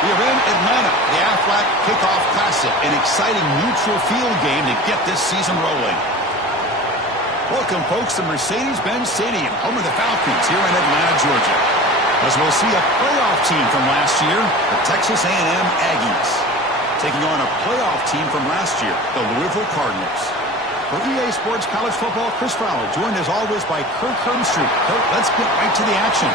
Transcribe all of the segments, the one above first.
We are in Atlanta, the Aflac Kickoff Classic, an exciting neutral field game to get this season rolling. Welcome, folks, to Mercedes-Benz Stadium, home of the Falcons here in Atlanta, Georgia. As we'll see a playoff team from last year, the Texas A&M Aggies, taking on a playoff team from last year, the Louisville Cardinals. For EA Sports College Football, Chris Fowler, joined as always by Kirk Herbstreit. Kirk, let's get right to the action.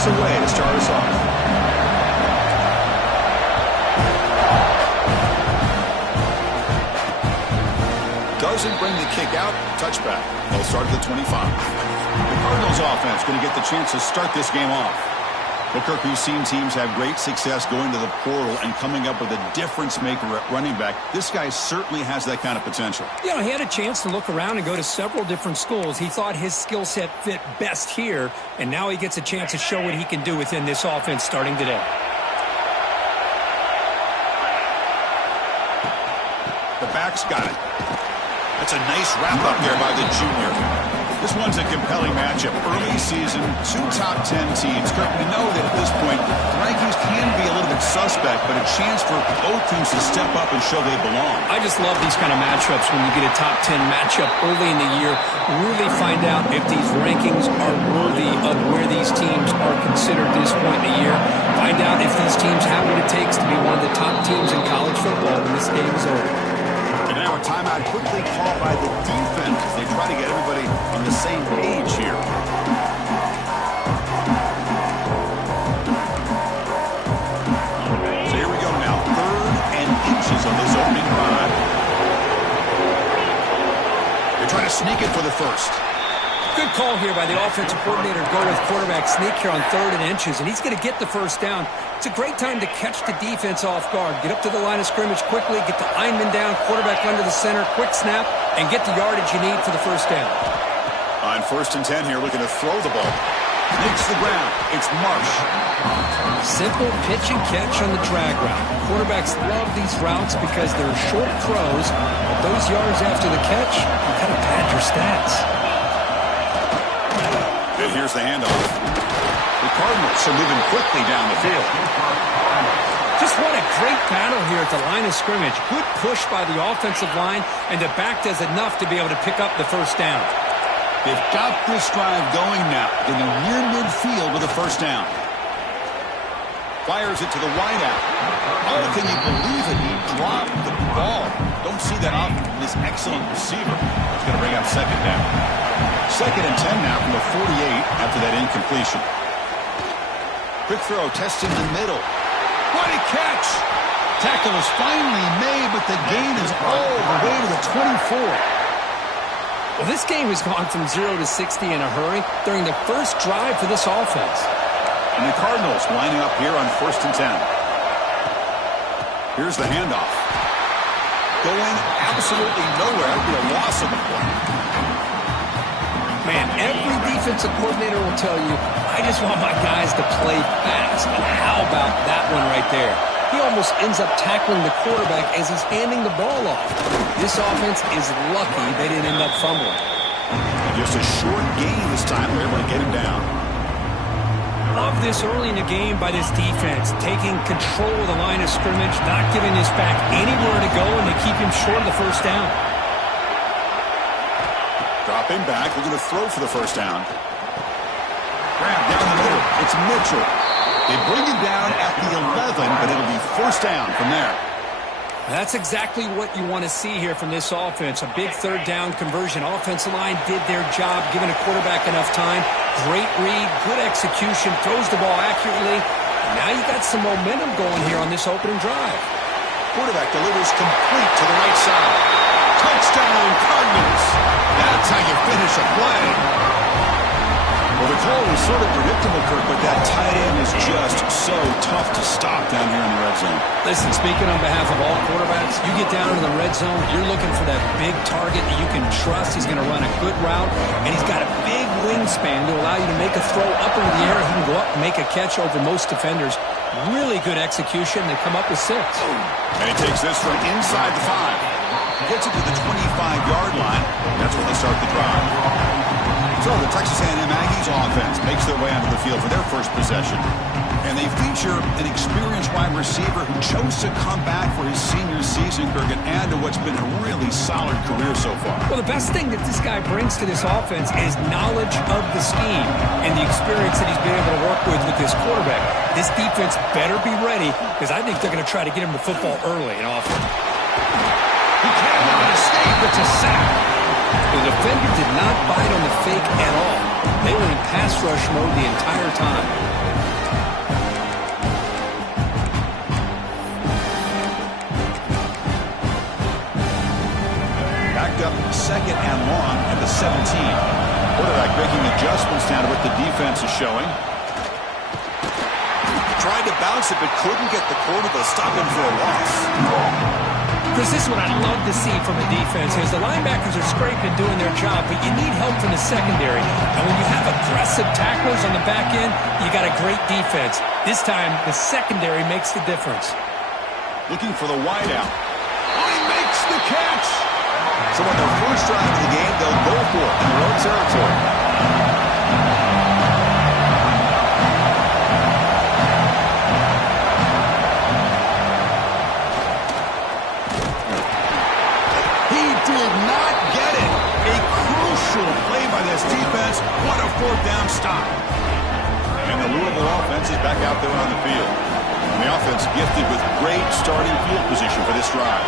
Away to start us off. Doesn't bring the kick out. Touchback. They'll start at the 25. The Cardinals offense going to get the chance to start this game off. Well, Kirk, we've seen teams have great success going to the portal and coming up with a difference maker at running back. This guy certainly has that kind of potential. You know, he had a chance to look around and go to several different schools. He thought his skill set fit best here, and now he gets a chance to show what he can do within this offense starting today. The back's got it. That's a nice wrap-up there by the junior. This one's a compelling matchup. Early season, two top 10 teams. Kirk, we know that at this point, the rankings can be a little bit suspect, but a chance for both teams to step up and show they belong. I just love these kind of matchups when you get a top 10 matchup early in the year. Really find out if these rankings are worthy of where these teams are considered at this point in the year. Find out if these teams have what it takes to be one of the top teams in college football when this game is over. And now a timeout quickly called by the defense as they try to get everybody on the same page here. So here we go now. 3rd and inches on this opening drive. They're trying to sneak it for the first. Good call here by the offensive coordinator to go with quarterback sneak here on 3rd and inches, and he's going to get the first down. It's a great time to catch the defense off guard. Get up to the line of scrimmage quickly, get the lineman down, quarterback under the center, quick snap, and get the yardage you need for the first down. On 1st and 10 here, looking to throw the ball. Makes the ground. It's Marsh. Simple pitch and catch on the drag route. Quarterbacks love these routes because they're short throws, but those yards after the catch, you kind of pad your stats. And here's the handoff. The Cardinals are moving quickly down the field. Just what a great battle here at the line of scrimmage. Good push by the offensive line, and the back does enough to be able to pick up the first down. They've got this drive going now, getting near midfield with a first down. Fires it to the wideout. Oh, can you believe it? He dropped the ball. Don't see that off this excellent receiver. It's going to bring up 2nd down. 2nd and 10 now from the 48 after that incompletion. Quick throw, testing the middle. What a catch! Tackle is finally made, but the gain is all the way to the 24. Well, this game has gone from 0 to 60 in a hurry during the first drive for this offense. And the Cardinals lining up here on 1st and 10. Here's the handoff. Going absolutely nowhere. It'll be a loss of the play. Man, every defensive coordinator will tell you, I just want my guys to play fast. And how about that one right there? He almost ends up tackling the quarterback as he's handing the ball off. This offense is lucky they didn't end up fumbling. Just a short gain this time. They're able to get him down. Love this early in the game by this defense, taking control of the line of scrimmage, not giving this back anywhere to go, and they keep him short of the first down. Dropping back, looking to throw for the first down. Grab down the middle. It's Mitchell. They bring him down at the 11, but it'll be first down from there. That's exactly what you want to see here from this offense. A big 3rd down conversion. Offensive line did their job, giving a quarterback enough time. Great read, good execution, throws the ball accurately. Now you got some momentum going here on this opening drive. Quarterback delivers complete to the right side. Touchdown, Cardinals. That's how you finish a play. Well, the call was sort of predictable, Kirk, but that tight end is just so tough to stop down here in the red zone. Listen, speaking on behalf of all quarterbacks, defense. You get down into the red zone, you're looking for that big target that you can trust. He's going to run a good route, and he's got a big wingspan to allow you to make a throw up into the air. He can go up and make a catch over most defenders. Really good execution. They come up with 6. And he takes this from inside the 5. Gets it to the 25-yard line. That's where they start the drive. So the Texas A&M Aggies offense makes their way onto the field for their first possession. And they feature an experienced wide receiver who chose to come back for his senior season, Kirk, and add to what's been a really solid career so far. Well, the best thing that this guy brings to this offense is knowledge of the scheme and the experience that he's been able to work with this quarterback. This defense better be ready, because I think they're going to try to get him the football early and often. He cannot escape. It's a sack. The defender did not bite on the fake at all. They were in pass rush mode the entire time. Backed up 2nd and long at the 17. Quarterback making adjustments down to what the defense is showing. Tried to bounce it, but couldn't get the quarter to stop him for a loss. Chris, this is what I love to see from the defense is the linebackers are scraping, doing their job, but you need help from the secondary. And when you have aggressive tacklers on the back end, you got a great defense. This time, the secondary makes the difference. Looking for the wideout. Oh, he makes the catch! So on their first drive of the game, they'll go for it in their own territory. Play by this defense. What a 4th down stop. And the Louisville offense is back out there on the field. And the offense gifted with great starting field position for this drive.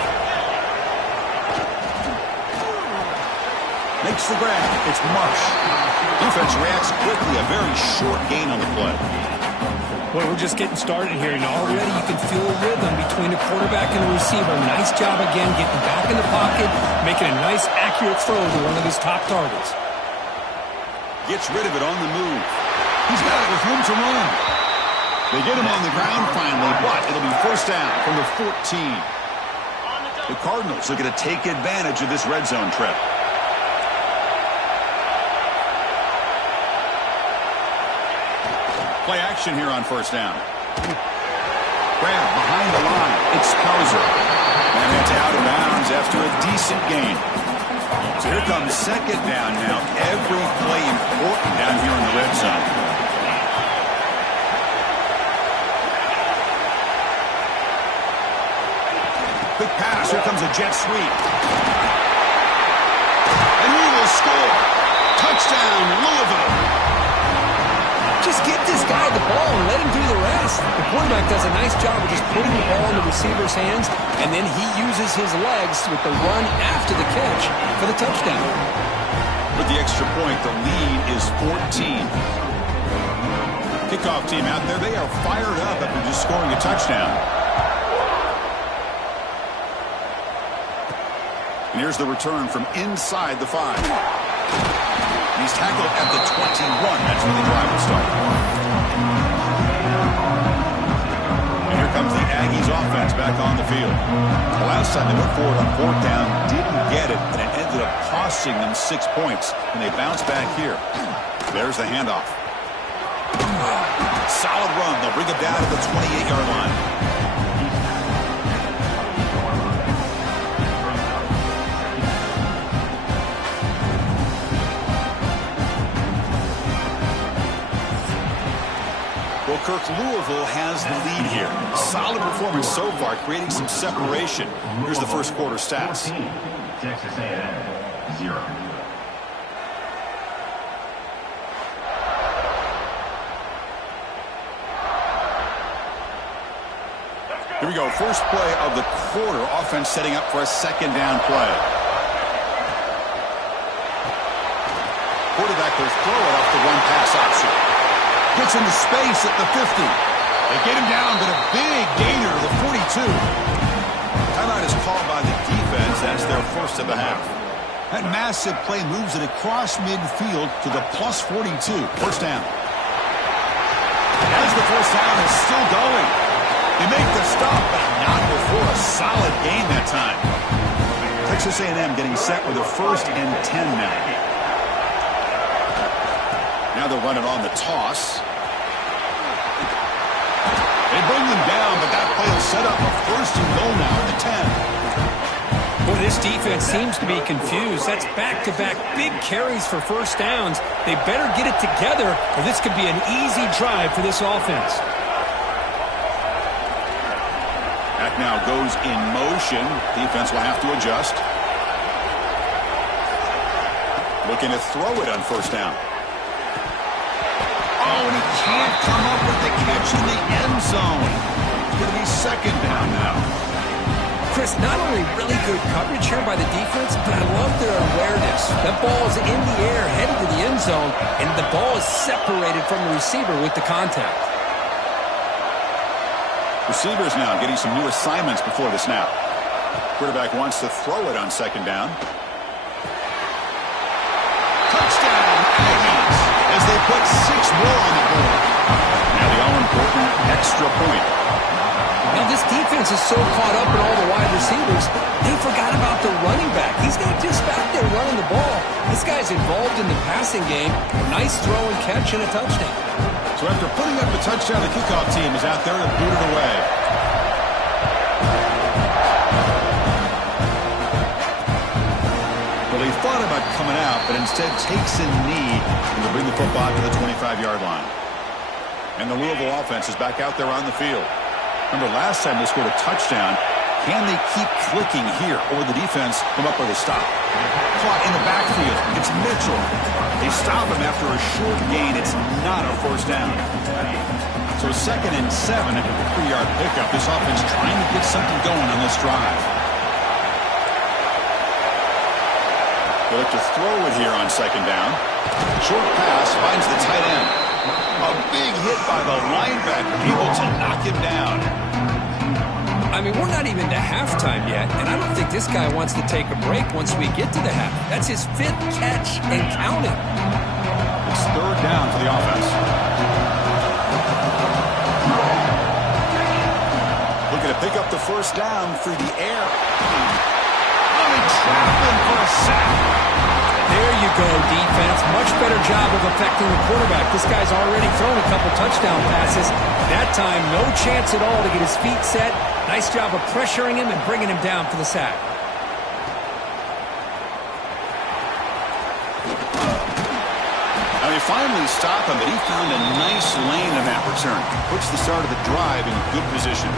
Makes the grab. It's Marsh. Defense reacts quickly. A very short gain on the play. Well, we're just getting started here, and already you can feel a rhythm between the quarterback and the receiver. Nice job again getting back in the pocket, making a nice, accurate throw to one of his top targets. Gets rid of it on the move. He's got it with room to run. They get him on the ground finally, but it'll be 1st down from the 14. The Cardinals looking to take advantage of this red zone trip. Play action here on 1st down. Grab behind the line. It's Hauser. And it's out of bounds after a decent gain. So here comes 2nd down now. Every play important down here in the red zone. Quick pass. Here comes a jet sweep. And he will score. Touchdown, Louisville. Just get this guy the ball and let him do the rest. The quarterback does a nice job of just putting the ball in the receiver's hands, and then he uses his legs with the run after the catch for the touchdown. With the extra point, the lead is 14. Kickoff team out there, they are fired up after just scoring a touchdown. And here's the return from inside the 5. He's tackled at the 21. That's where the drive will start. And here comes the Aggies offense back on the field. The last time they went forward on 4th down, didn't get it, and it ended up costing them 6 points. And they bounce back here. There's the handoff. Solid run. They'll bring it down to the 28-yard line. Well, Kirk, Louisville has the lead here. Solid performance so far, creating some separation. Here's the first quarter stats. Texas A&M, 0. Here we go. First play of the quarter. Offense setting up for a 2nd down play. Quarterback will throw it off the run-pass option. Gets into space at the 50. They get him down, but a big gainer to the 42. Timeout is called by the defense. That's their first of the half. That massive play moves it across midfield to the plus 42. 1st down. As the 1st down is still going. They make the stop, but not before a solid gain that time. Texas A&M getting set with a 1st and 10 now. Now they'll run it on the toss. They bring them down, but that play will set up a 1st and goal now at the 10. Boy, this defense seems to be confused. That's back-to-back big carries for first downs. They better get it together, or this could be an easy drive for this offense. Back now goes in motion. Defense will have to adjust. Looking to throw it on 1st down. Oh, and he can't come up with the catch in the end zone. It's going to be 2nd down now. Chris, not only really good coverage here by the defense, but I love their awareness. That ball is in the air, headed to the end zone, and the ball is separated from the receiver with the contact. Receivers now getting some new assignments before the snap. Quarterback wants to throw it on 2nd down. Touchdown, Aggies, as they put 6 more on the board. Now the all-important extra point. Now this defense is so caught up in all the wide receivers, they forgot about the running back. He's not just back there running the ball. This guy's involved in the passing game. A nice throw and catch and a touchdown. So after putting up the touchdown, the kickoff team is out there to boot it away. Well, they thought about coming out, but instead takes a knee and to bring the football to the 25-yard line. And the Louisville offense is back out there on the field. Remember, last time they scored a touchdown. Can they keep clicking here, or will the defense come up with a stop? Caught in the backfield. It's Mitchell. They stop him after a short gain. It's not a 1st down. So 2nd and 7 after the 3-yard pickup. This offense trying to get something going on this drive. They look to throw it here on 2nd down. Short pass finds the tight end. A big hit by the linebacker, able to knock him down. I mean, we're not even to halftime yet, and I don't think this guy wants to take a break once we get to the half. That's his 5th catch and counting. It's 3rd down for the offense. Looking to pick up the 1st down through the air. Oh, they trap him for a sack. There you go, defense. Much better job of affecting the quarterback. This guy's already thrown a couple touchdown passes. That time, no chance at all to get his feet set. Nice job of pressuring him and bringing him down for the sack. Now they finally stop him, but he found a nice lane in that return. Puts the start of the drive in good position.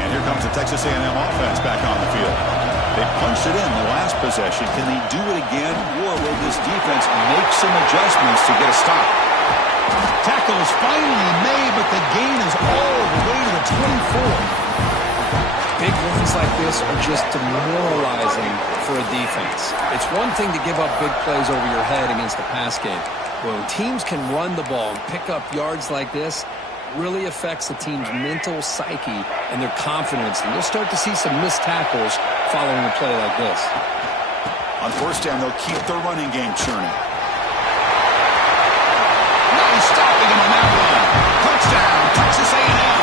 And here comes the Texas A&M offense back on the field. They punched it in the last possession. Can they do it again, or will this defense make some adjustments to get a stop? Tackle is finally made, but the gain is all the way to the 24. Big runs like this are just demoralizing for a defense. It's one thing to give up big plays over your head against a pass game. When teams can run the ball and pick up yards like this, really affects the team's mental psyche and their confidence. And you'll start to see some missed tackles following a play like this. On 1st down, they'll keep their running game churning. Nice stopping him on that one. Touchdown, Texas A&M.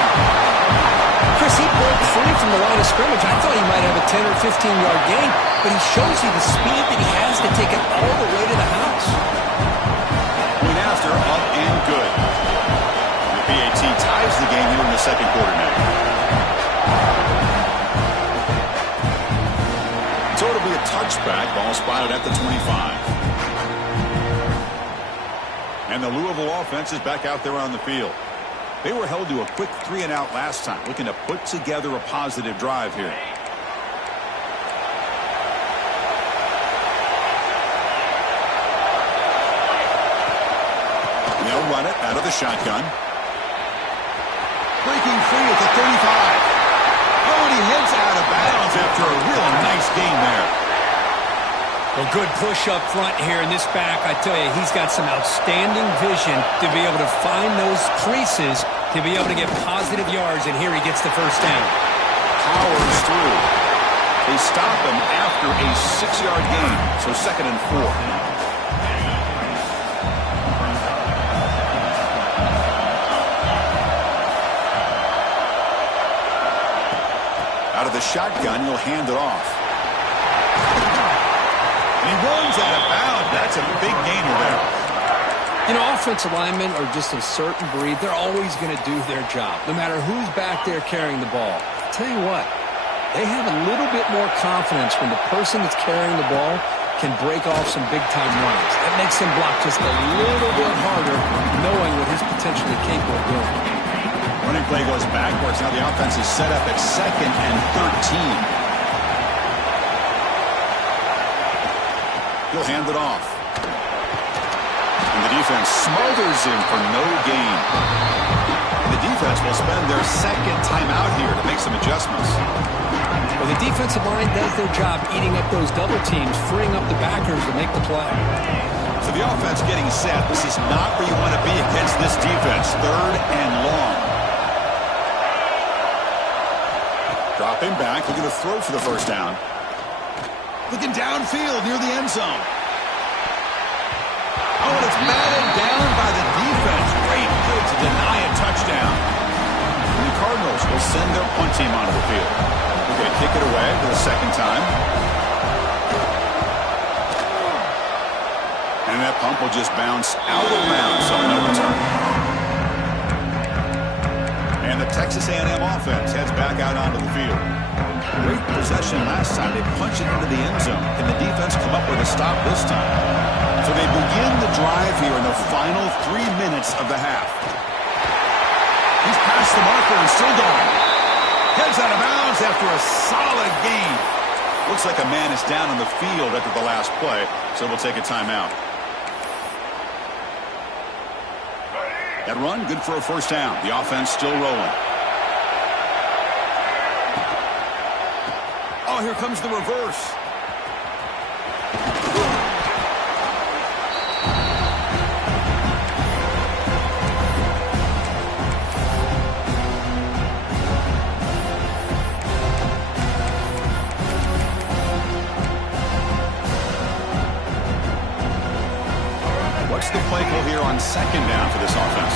Chris, he broke free from the line of scrimmage. I thought he might have a 10 or 15-yard gain, but he shows you the speed that he has to take it all the way to the house. Point after, up and good. PAT ties the game here in the 2nd quarter now. So it'll be a touchback. Ball spotted at the 25. And the Louisville offense is back out there on the field. They were held to a quick 3-and-out last time, looking to put together a positive drive here. They'll run it out of the shotgun. Breaking free at the 35. Oh, and he heads out of bounds after a real nice game there. Well, good push up front here in this back. I tell you, he's got some outstanding vision to be able to find those creases, to be able to get positive yards, and here he gets the 1st down. Powers through. They stop him after a 6-yard gain, so 2nd and 4. with a shotgun. He'll hand it off. And he runs out of bounds. That's a big gainer there. You know, offensive linemen are just a certain breed. They're always going to do their job, no matter who's back there carrying the ball. I'll tell you what, they have a little bit more confidence when the person that's carrying the ball can break off some big-time runs. That makes him block just a little bit harder, knowing what he's potentially capable of doing. Running play goes backwards. Now the offense is set up at 2nd and 13. He'll hand it off. And the defense smothers him for no gain. And the defense will spend their 2nd timeout here to make some adjustments. Well, the defensive line does their job eating up those double teams, freeing up the backers to make the play. So the offense getting set. This is not where you want to be against this defense. 3rd and long. Dropping back, looking to throw for the first down. Looking downfield near the end zone. Oh, and it's batted down by the defense. Great play to deny a touchdown. And the Cardinals will send their punt team onto the field. They're going to kick it away for the 2nd time. And that pump will just bounce out of bounds, so no return. And the Texas A&M offense heads back out onto the field. Great possession last time. They punched it into the end zone. Can the defense come up with a stop this time? So they begin the drive here in the final 3 minutes of the half. He's past the marker and still going. Heads out of bounds after a solid gain. Looks like a man is down on the field after the last play, so we'll take a timeout. That run, good for a first down. The offense still rolling. Oh, here comes the reverse. What's the play call here on 2nd down for this offense?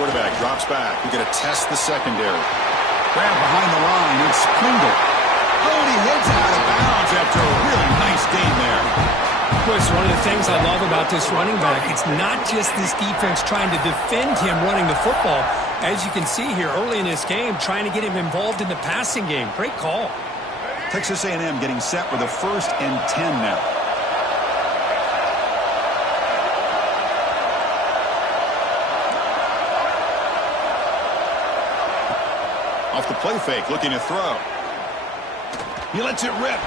Quarterback drops back. We're going to test the secondary. Grab behind the line. It's Pringle. Oh, and he heads out of bounds after a really nice gain there. Boy, it's one of the things I love about this running back. It's not just this defense trying to defend him running the football. As you can see here early in this game, trying to get him involved in the passing game. Great call. Texas A&M getting set with a 1st and 10 now. Off the play fake, looking to throw. He lets it rip.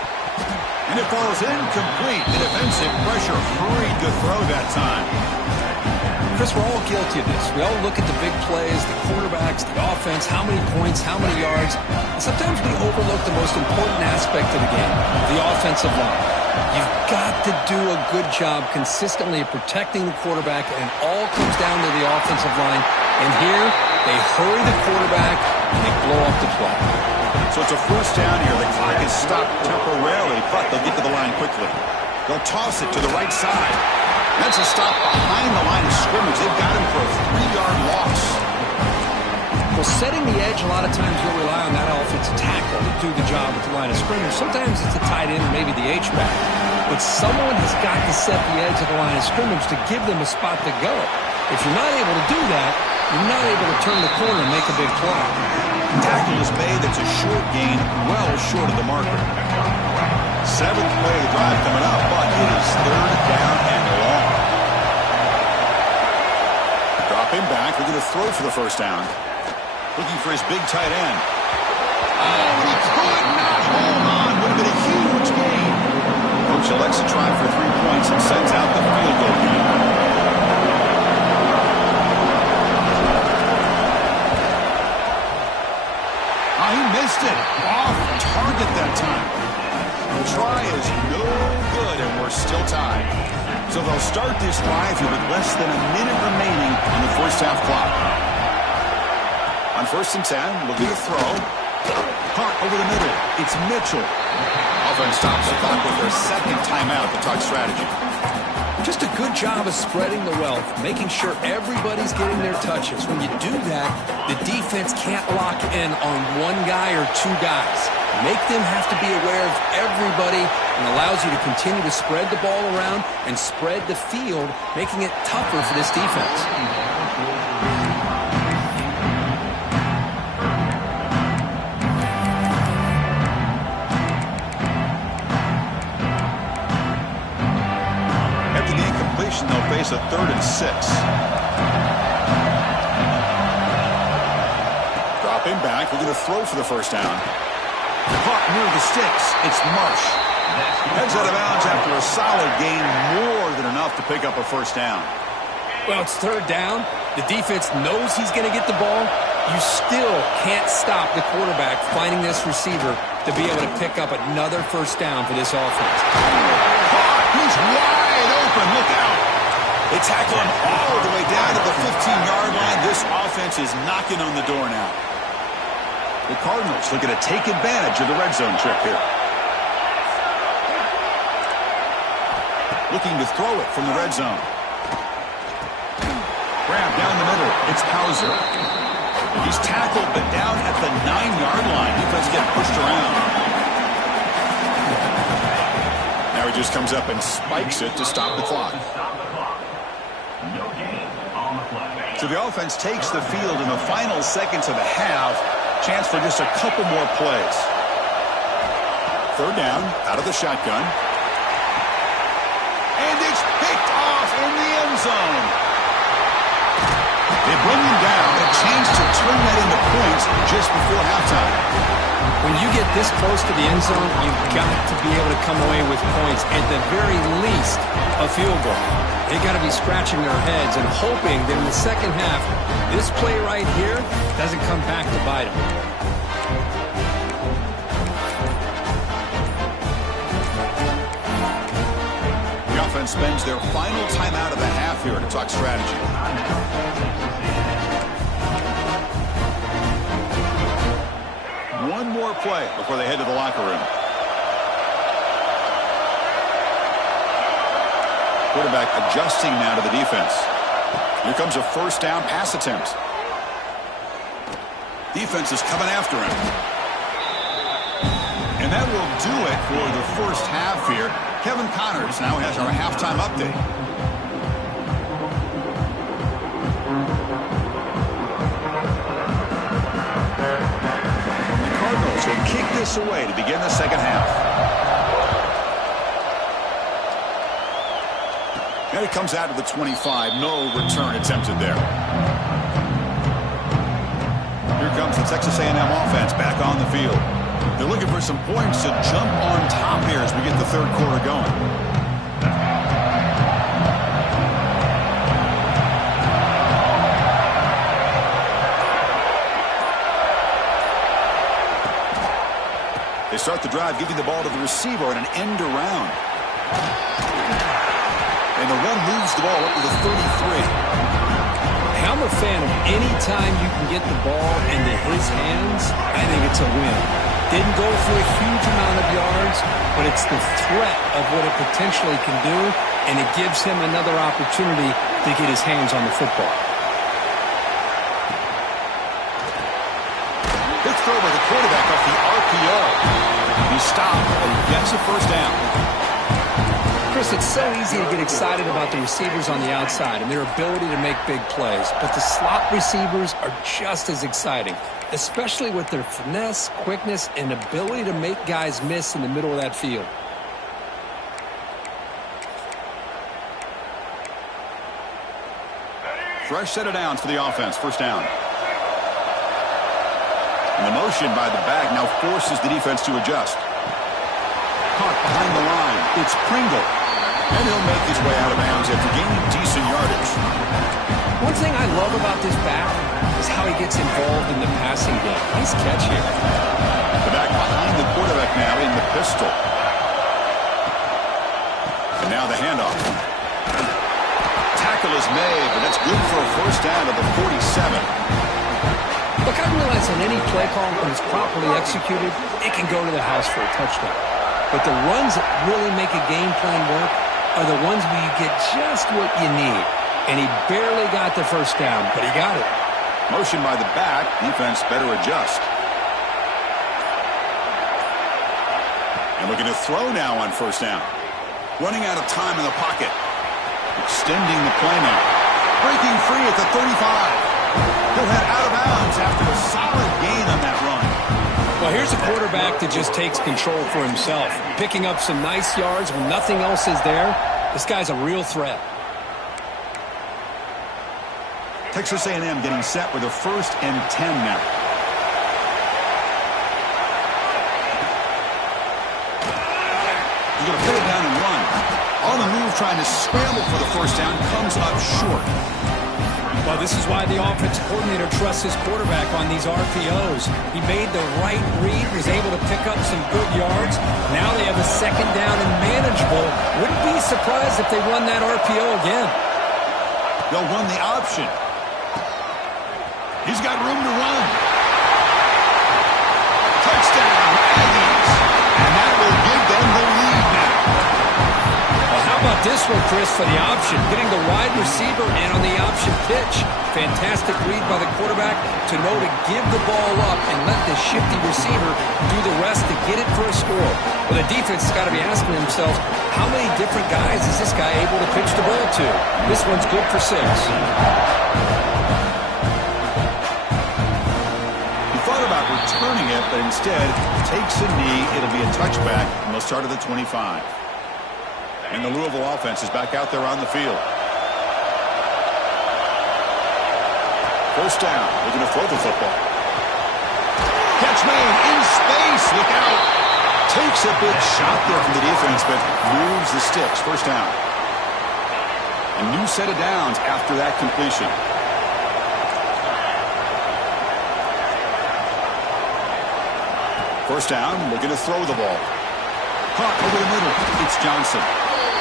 And it falls incomplete. The defensive pressure hurried to throw that time. Chris, we're all guilty of this. We all look at the big plays, the quarterbacks, the offense, how many points, how many yards. And sometimes we overlook the most important aspect of the game, the offensive line. You've got to do a good job consistently of protecting the quarterback, and it all comes down to the offensive line. And here, they hurry the quarterback, and they blow up the play. So it's a first down here. The clock is stopped temporarily, but they'll get to the line quickly. They'll toss it to the right side. That's a stop behind the line of scrimmage. They've got him for a 3-yard loss. Well, setting the edge, a lot of times you'll rely on that offensive tackle to do the job at the line of scrimmage. Sometimes it's the tight end or maybe the H-back. But someone has got to set the edge of the line of scrimmage to give them a spot to go. If you're not able to do that, you're not able to turn the corner and make a big play. Tackle is made. That's a short gain, well short of the marker. 7th play of the drive coming up, but it is 3rd down and long. Dropping back, looking to throw for the first down. Looking for his big tight end. Oh, and he could not hold on. Would have been a huge gain. Coach elects to try for 3 points and sends out the field goal unit. Oh, he missed it. Off target that time. The try is no good, and we're still tied. So they'll start this drive here with less than a minute remaining on the first half clock. On 1st and 10, looking to throw. Hart over the middle. It's Mitchell. Offense stops the clock with their 2nd timeout to talk strategy. Just a good job of spreading the wealth, making sure everybody's getting their touches. When you do that, the defense can't lock in on one guy or two guys. Make them have to be aware of everybody and allows you to continue to spread the ball around and spread the field, making it tougher for this defense. They'll face a 3rd and 6. Dropping back, looking to throw for the first down. Caught near the sticks. It's Marsh. Heads out of bounds after a solid gain, more than enough to pick up a first down. Well, it's 3rd down. The defense knows he's going to get the ball. You still can't stop the quarterback finding this receiver to be able to pick up another first down for this offense. He's wide open. Look out. They tackle him all the way down to the 15-yard line. This offense is knocking on the door now. The Cardinals looking to take advantage of the red zone trip here. Looking to throw it from the red zone. Grab down the middle. It's Hauser. He's tackled, but down at the 9-yard line. Defense getting pushed around. Now he just comes up and spikes it to stop the clock. So the offense takes the field in the final seconds of the half. Chance for just a couple more plays. 3rd down, out of the shotgun. And it's picked off in the end zone. They bring him down. A chance to turn that into points just before halftime. When you get this close to the end zone, you've got to be able to come away with points. At the very least, a field goal. They got to be scratching their heads and hoping that in the second half, this play right here doesn't come back to bite them. The offense spends their final timeout of the half here to talk strategy. One more play before they head to the locker room. Quarterback adjusting now to the defense. Here comes a first down pass attempt. Defense is coming after him. And that will do it for the first half here. Kevin Connors now has our halftime update. The Cardinals will kick this away to begin the second half. And it comes out to the 25. No return attempted there. Here comes the Texas A&M offense back on the field. They're looking for some points to jump on top here as we get the 3rd quarter going. They start the drive, giving the ball to the receiver and an end around. And the run moves the ball up to the 33. I'm a fan of any time you can get the ball into his hands, I think it's a win. Didn't go for a huge amount of yards, but it's the threat of what it potentially can do, and it gives him another opportunity to get his hands on the football. Good throw by the quarterback off the RPO. He stopped and gets a first down. Chris, it's so easy to get excited about the receivers on the outside and their ability to make big plays, but the slot receivers are just as exciting, especially with their finesse, quickness, and ability to make guys miss in the middle of that field. Fresh set of downs for the offense. First down. And the motion by the back now forces the defense to adjust. Caught behind the line. It's Pringle. And he'll make his way out of bounds after gaining decent yardage. One thing I love about this back is how he gets involved in the passing game. Nice catch here. The back behind the quarterback now in the pistol. And now the handoff. Tackle is made, but that's good for a first down at the 47. Look, I realize on any play call, when it's properly executed, it can go to the house for a touchdown. But the runs that really make a game plan work, are the ones where you get just what you need. And he barely got the first down, but he got it. Motion by the back. Defense better adjust. And looking to throw now on first down. Running out of time in the pocket. Extending the play now. Breaking free at the 35. He'll head out of bounds after a solid gain on that run. Well, here's a quarterback that just takes control for himself. Picking up some nice yards when nothing else is there. This guy's a real threat. Texas A&M getting set with a 1st and 10 now. He's going to put it down and run. On the move, trying to scramble for the first down, comes up short. Well, this is why the offensive coordinator trusts his quarterback on these RPOs. He made the right read, was able to pick up some good yards. Now they have a 2nd down and manageable. Wouldn't be surprised if they run that RPO again. They'll run the option. He's got room to run. Touchdown, Aggies. And that will give them the lead now. Well, how about this one, Chris, for the option? Getting the wide receiver in on the option pitch. Fantastic read by the quarterback to know to give the ball up and let the shifty receiver do the rest to get it for a score. Well, the defense has got to be asking themselves, how many different guys is this guy able to pitch the ball to? This one's good for 6. About returning it, but instead takes a knee. It'll be a touchback, and they'll start at the 25. And the Louisville offense is back out there on the field. First down, looking to throw the football. Catch made in space. Look out. Takes a big shot there from the defense, but moves the sticks. First down. A new set of downs after that completion. First down, looking to throw the ball. Caught over the middle. It's Johnson.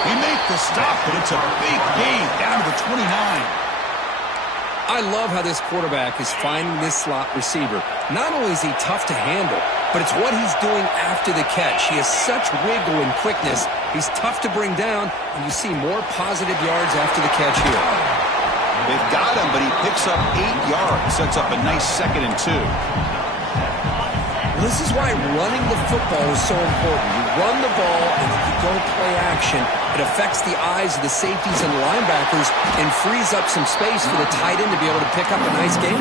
He makes the stop, but it's a big gain down to the 29. I love how this quarterback is finding this slot receiver. Not only is he tough to handle, but it's what he's doing after the catch. He has such wiggle and quickness. He's tough to bring down, and you see more positive yards after the catch here. They've got him, but he picks up 8 yards. Sets up a nice 2nd and 2. This is why running the football is so important. You run the ball, and if you don't play action, it affects the eyes of the safeties and linebackers and frees up some space for the tight end to be able to pick up a nice gain.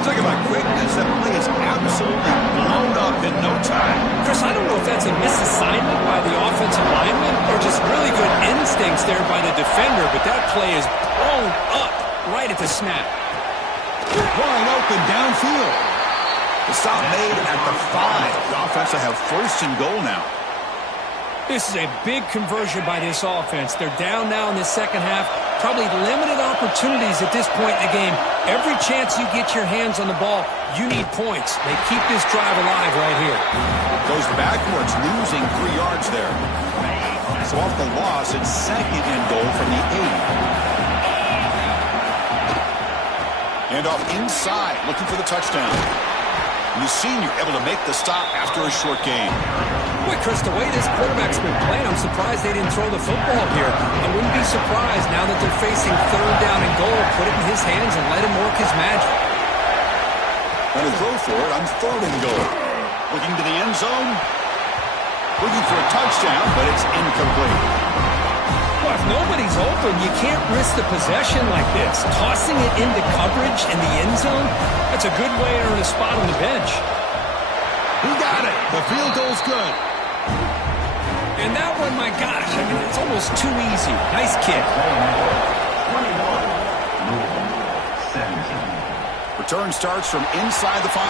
Talk about quickness. That play is absolutely blown up in no time. Chris, I don't know if that's a misassignment by the offensive lineman or just really good instincts there by the defender, but that play is blown up right at the snap. Wide open downfield. The stop made at the 5. The offense will have 1st and goal now. This is a big conversion by this offense. They're down now in the 2nd half. Probably limited opportunities at this point in the game. Every chance you get your hands on the ball, you need points. They keep this drive alive right here. Goes backwards, losing 3 yards there. So off the loss, it's 2nd and goal from the 8. And off inside, looking for the touchdown. And the senior able to make the stop after a short game. Boy, Chris, the way this quarterback's been playing, I'm surprised they didn't throw the football here. I wouldn't be surprised now that they're facing 3rd down and goal. Put it in his hands and let him work his magic. Going to throw for it on 3rd and goal. Looking to the end zone. Looking for a touchdown, but it's incomplete. Well, if nobody's open, you can't risk the possession like this. Tossing it into coverage in the end zone, that's a good way to earn a spot on the bench. He got it. The field goal's good. And that one, my gosh, I mean, it's almost too easy. Nice kick. Return starts from inside the 5.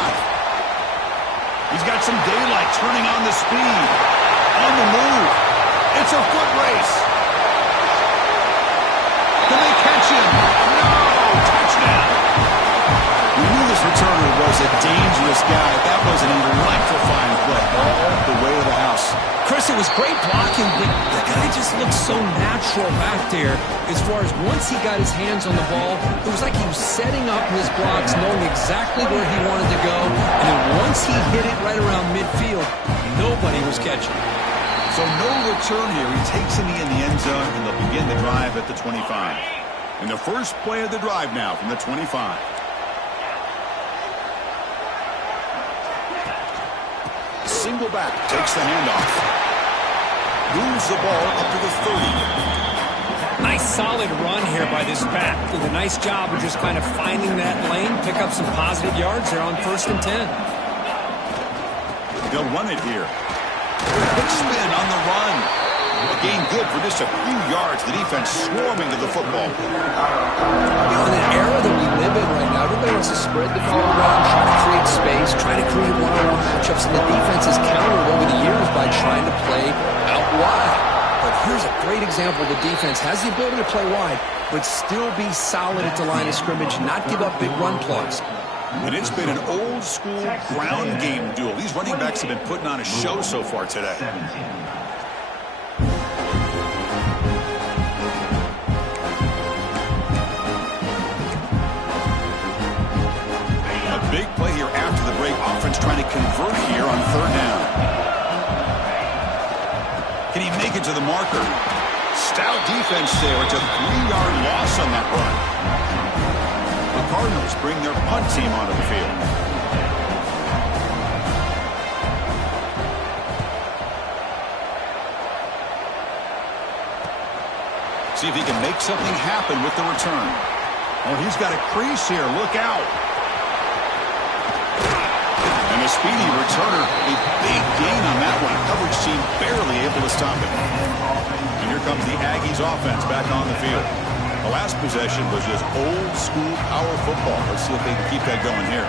He's got some daylight, turning on the speed. On the move. It's a foot race. Can they catch him? No! Touchdown! We knew this returner was a dangerous guy. That was an electrifying play all the way to the house. Chris, it was great blocking, but the guy just looked so natural back there as far as once he got his hands on the ball, it was like he was setting up his blocks, knowing exactly where he wanted to go, and then once he hit it right around midfield, nobody was catching. So no return here. He takes him in the end zone, and they'll begin the drive at the 25. And the first play of the drive now from the 25. Single back, takes the handoff. Moves the ball up to the 30. Nice solid run here by this back. Did a nice job of just kind of finding that lane, pick up some positive yards there on 1st and 10. They'll run it here. Quick spin on the run. A gain good for just a few yards. The defense swarming to the football. You know, in an era that we live in right now, everybody wants to spread the field around, try to create space, try to create one-on-one matchups, and the defense has countered over the years by trying to play out wide. But here's a great example. The defense has the ability to play wide, but still be solid at the line of scrimmage, not give up big run plays. And it's been an old-school ground game duel. These running backs have been putting on a show so far today. A big play here after the break. Offense trying to convert here on 3rd down. Can he make it to the marker? Stout defense there. It's a 3-yard loss on that run. The Cardinals bring their punt team onto the field. See if he can make something happen with the return. Oh, he's got a crease here. Look out. And a speedy returner. A big gain on that one. Coverage team barely able to stop it. And here comes the Aggies offense back on the field. The last possession was just old-school power football. Let's see if they can keep that going here.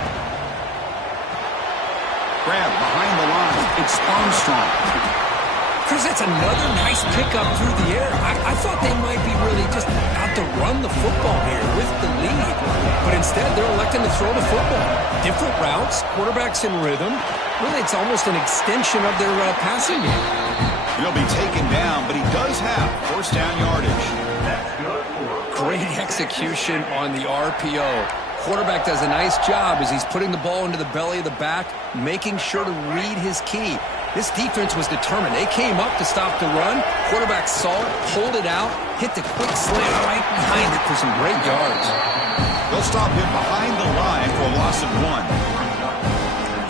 Grab behind the line. It's Armstrong. Chris, that's another nice pickup through the air. I thought they might be really just out to run the football here with the lead. But instead, they're electing to throw the football. Different routes, quarterbacks in rhythm. Really, it's almost an extension of their passing game. He'll be taken down, but he does have 1st down yardage. Great execution on the RPO. Quarterback does a nice job as he's putting the ball into the belly of the back, making sure to read his key. This defense was determined. They came up to stop the run. Quarterback saw it, pulled it out, hit the quick slant right behind it for some great yards. They'll stop him behind the line for a loss of 1.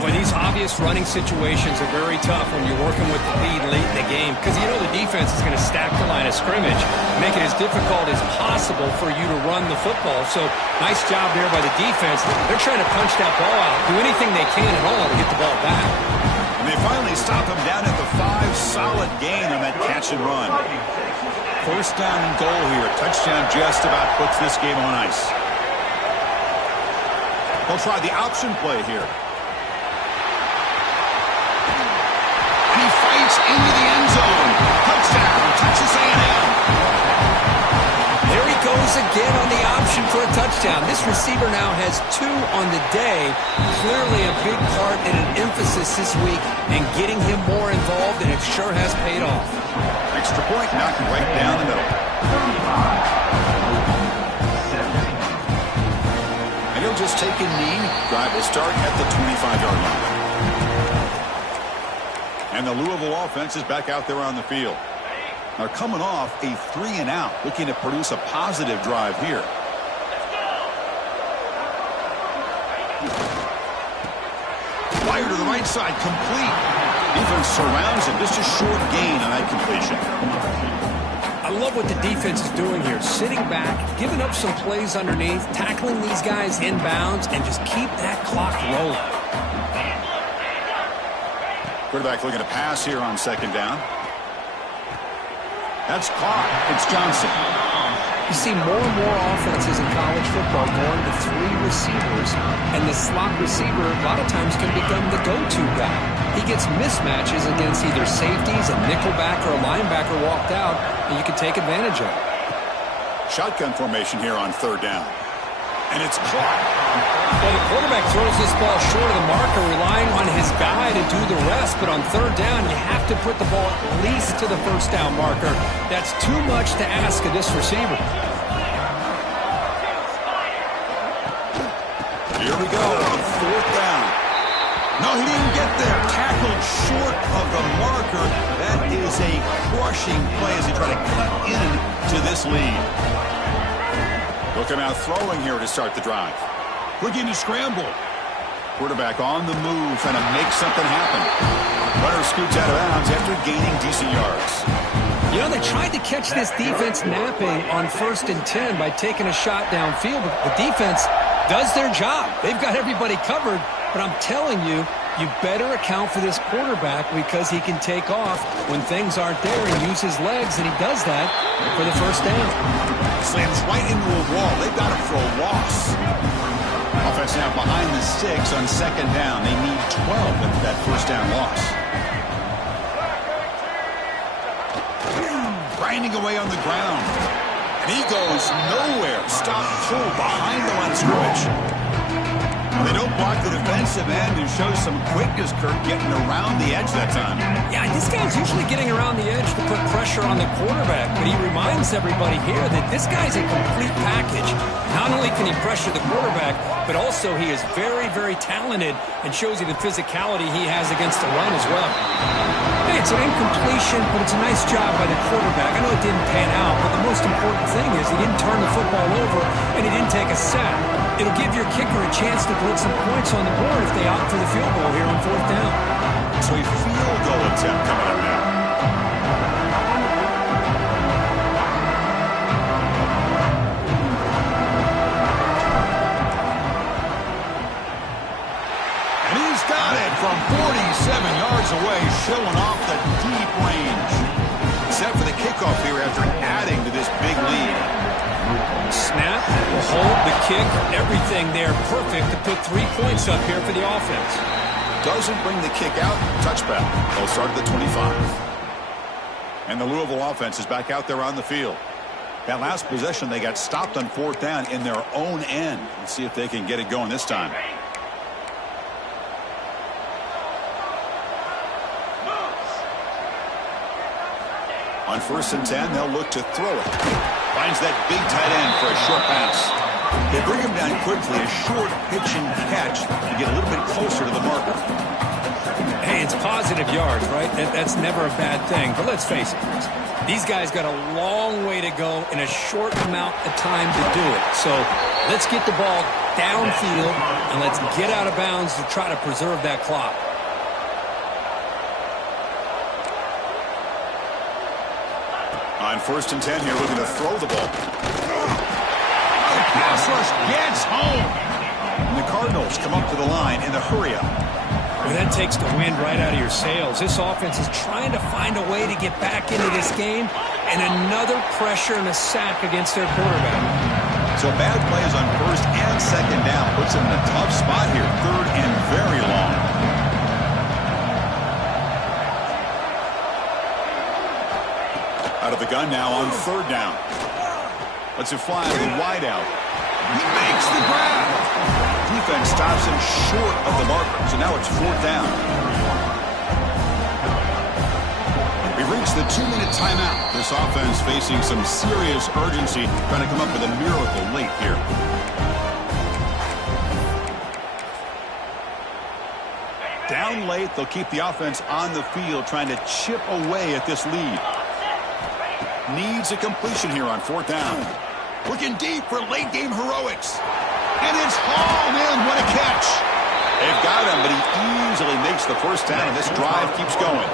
Boy, these obvious running situations are very tough when you're working with the lead late in the game because you know the defense is going to stack the line of scrimmage, make it as difficult as possible for you to run the football. So nice job there by the defense. They're trying to punch that ball out, do anything they can at all to get the ball back. And they finally stop him down at the 5. Solid gain on that catch and run. 1st down and goal here. Touchdown just about puts this game on ice. They'll try the option play here. Into the end zone. Touchdown, Texas A&M. There he goes again on the option for a touchdown. This receiver now has 2 on the day. Clearly a big part and an emphasis this week in getting him more involved, and it sure has paid off. Extra point knocked right down the middle. And he'll just take a knee. Drive will start at the 25-yard line. And the Louisville offense is back out there on the field. They're coming off a 3-and-out, looking to produce a positive drive here. Fire to the right side, complete. Defense surrounds him, just a short gain on that completion. I love what the defense is doing here. Sitting back, giving up some plays underneath, tackling these guys inbounds, and just keep that clock rolling. Quarterback looking to pass here on 2nd down. That's caught. It's Johnson. You see more and more offenses in college football going to 3 receivers, and the slot receiver a lot of times can become the go-to guy. He gets mismatches against either safeties, a nickelback, or a linebacker walked out, and you can take advantage of it. Shotgun formation here on 3rd down. And it's caught. Well, the quarterback throws this ball short of the marker, relying on his guy to do the rest. But on 3rd down, you have to put the ball at least to the 1st down marker. That's too much to ask of this receiver. Here we go on 4th down. No, he didn't get there. Tackled short of the marker. That is a crushing play as he tried to cut into this lead. Looking out throwing here to start the drive. Looking to scramble. Quarterback on the move, trying to make something happen. Runner scoots out of bounds after gaining decent yards. You know, they tried to catch this defense napping on 1st and 10 by taking a shot downfield. But the defense does their job. They've got everybody covered. But I'm telling you, you better account for this quarterback because he can take off when things aren't there and use his legs, and he does that for the first down. Slams right into a wall. They've got him for a loss. Offense now behind the 6 on 2nd down. They need 12 after that first down loss. Grinding away on the ground. And he goes nowhere. Stop pull behind the line of scrimmage. They don't block the defensive end and show some quickness, Kirk, getting around the edge that time. Yeah, this guy's usually getting around the edge to put pressure on the quarterback, but he reminds everybody here that this guy's a complete package. Not only can he pressure the quarterback, but also he is very, very talented and shows you the physicality he has against the run as well. Hey, it's an incompletion, but it's a nice job by the quarterback. I know it didn't pan out, but the most important thing is he didn't turn the football over and he didn't take a sack. It'll give your kicker a chance to put some points on the board if they opt for the field goal here on 4th down. So a field goal attempt coming up now. And he's got it from 47 yards away, showing off the deep range. Set for the kickoff here after adding to this big lead. Snap, the hold, the kick, everything there perfect to put 3 points up here for the offense. Doesn't bring the kick out. Touchback. They'll start at the 25. And the Louisville offense is back out there on the field. That last possession, they got stopped on 4th down in their own end. Let's see if they can get it going this time. On 1st and 10, they'll look to throw it. Finds that big tight end for a short pass. They bring him down quickly, a short pitch and catch to get a little bit closer to the marker. Hey, it's positive yards, right? That's never a bad thing. But let's face it, these guys got a long way to go in a short amount of time to do it. So let's get the ball downfield and let's get out of bounds to try to preserve that clock. On 1st and 10 here, looking to throw the ball. Pass rush gets home. And the Cardinals come up to the line in the hurry-up. Well, that takes the wind right out of your sails. This offense is trying to find a way to get back into this game, and another pressure and a sack against their quarterback. So bad plays on 1st and 2nd down puts them in a tough spot here. 3rd and very long. Out of the gun now on 3rd down. Lets it fly to the wide out. He makes the grab. Defense stops him short of the marker. So now it's 4th down. We've reached the 2-minute timeout. This offense facing some serious urgency, trying to come up with a miracle late here. Down late, they'll keep the offense on the field, trying to chip away at this lead. Needs a completion here on 4th down. Looking deep for late-game heroics. And it's hauled in. What a catch. They've got him, but he easily makes the first down, and this drive keeps going.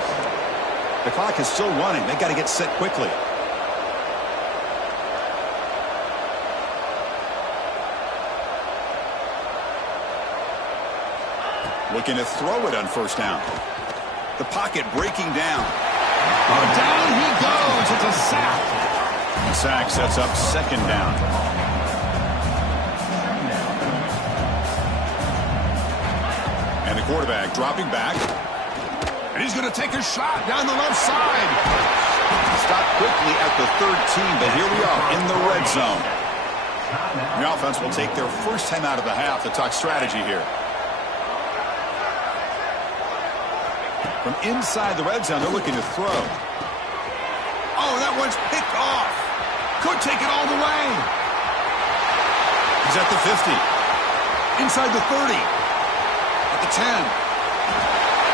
The clock is still running. They've got to get set quickly. Looking to throw it on 1st down. The pocket breaking down. Oh, down he goes. It's a sack. The sack sets up 2nd down. And the quarterback dropping back. And he's going to take a shot down the left side. Stopped quickly at the 13, but here we are in the red zone. The offense will take their first time out of the half to talk strategy here. From inside the red zone, they're looking to throw. Oh, that one's picked off. Could take it all the way. He's at the 50. Inside the 30. At the 10.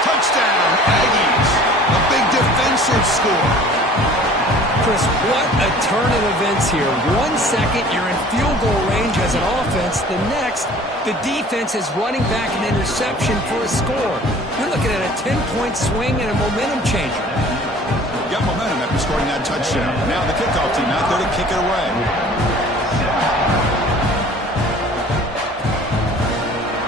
Touchdown, Aggies. A big defensive score. Chris, what a turn of events here. 1 second, you're in field goal range as an offense. The next, the defense is running back an interception for a score. You're looking at a 10-point swing and a momentum changer. Got momentum after scoring that touchdown. Now the kickoff team out there to kick it away.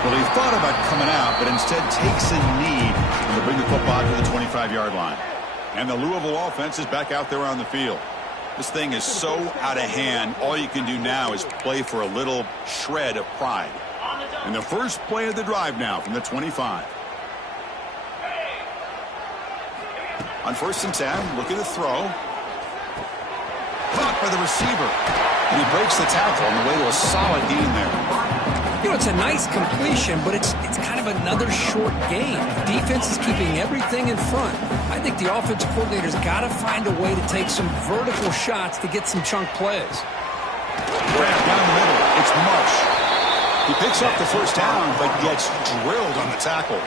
Well, he thought about coming out, but instead takes a knee to bring the football to the 25-yard line. And the Louisville offense is back out there on the field. This thing is so out of hand, all you can do now is play for a little shred of pride. And the first play of the drive now from the 25. On 1st and 10, looking to throw. Caught by the receiver. And he breaks the tackle on the way to a solid gain there. You know, it's a nice completion, but it's kind of another short gain. The defense is keeping everything in front. I think the offensive coordinator's got to find a way to take some vertical shots to get some chunk plays. Grab down the middle. It's Marsh. He picks up the first down, but gets drilled on the tackle.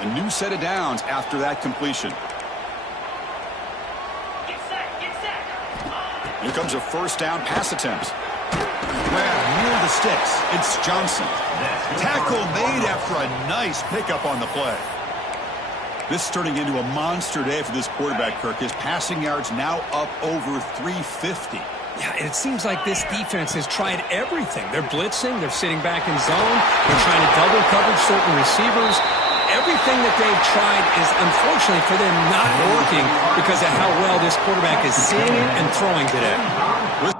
A new set of downs after that completion. Here comes a first down pass attempt. Grab near the sticks. It's Johnson. Tackle made after a nice pickup on the play. This is turning into a monster day for this quarterback, Kirk. His passing yards now up over 350. Yeah, and it seems like this defense has tried everything. They're blitzing. They're sitting back in zone. They're trying to double coverage certain receivers. Everything that they've tried is, unfortunately for them, not working because of how well this quarterback is seeing and throwing today. With